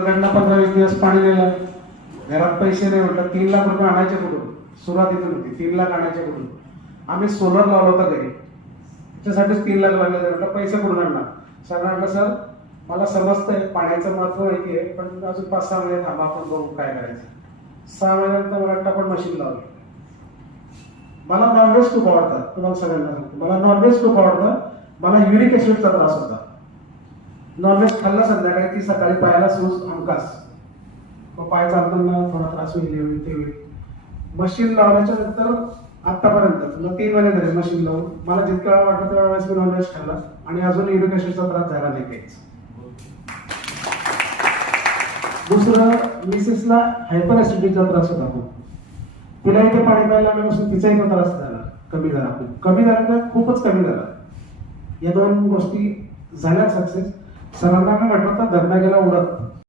घरना 15-20 दिवस पाणी दिलं, घरात पैसे नाही, म्हटलं 3 लाख रुपये आणायचे कुठून? सुरुवातीतून होती 3 लाख आणायचे कुठून? आम्ही सोलर लावला होता घरी, त्याच्यासाठीच 3 लाख लागले. म्हटलं पैसे कुठून आणणार? सर म्हटलं सर मला समजतंय पाण्याचं महत्व माहिती आहे, पण अजून 5-6 महिने थांबा, आपण बघू काय करायचं. 6 महिन्यानंतर मला वाटतं आपण मशीन लावलं. मला नॉनव्हेज खूप आवडतं, तुम्हाला सगळ्यांना सांगतो, मला नॉनव्हेज खूप आवडतं. मला युरिक ऍसिडचा त्रास होता. नॉनव्हेज खाल्ला संध्याकाळी की सकाळी पायाला सूज हमखास, मग पाय चालताना थोडा त्रास होईल, एवढी ते होईल. मशीन लावल्याच्या नंतर आतापर्यंत मग 3 महिने झाले मशीन लावून, मला जितक्या वेळा वाटतं तेवढ्या वेळेस मी नॉनव्हेज खाल्ला आणि अजून युरिक ऍसिडचा त्रास झाला नाही काहीच. दुसरं, मिसेसला हायपर ऍसिडिटीचा त्रास होता खूप. तिला इथे पाणी प्यायला लागल्यापासून तिचाही तो त्रास झाला, कमी झाला, कमी झाला तर खूपच कमी झाला. या 2 गोष्टी झाल्या सक्सेस. सरांना काय म्हटलं तर धरण्या गेला उडत.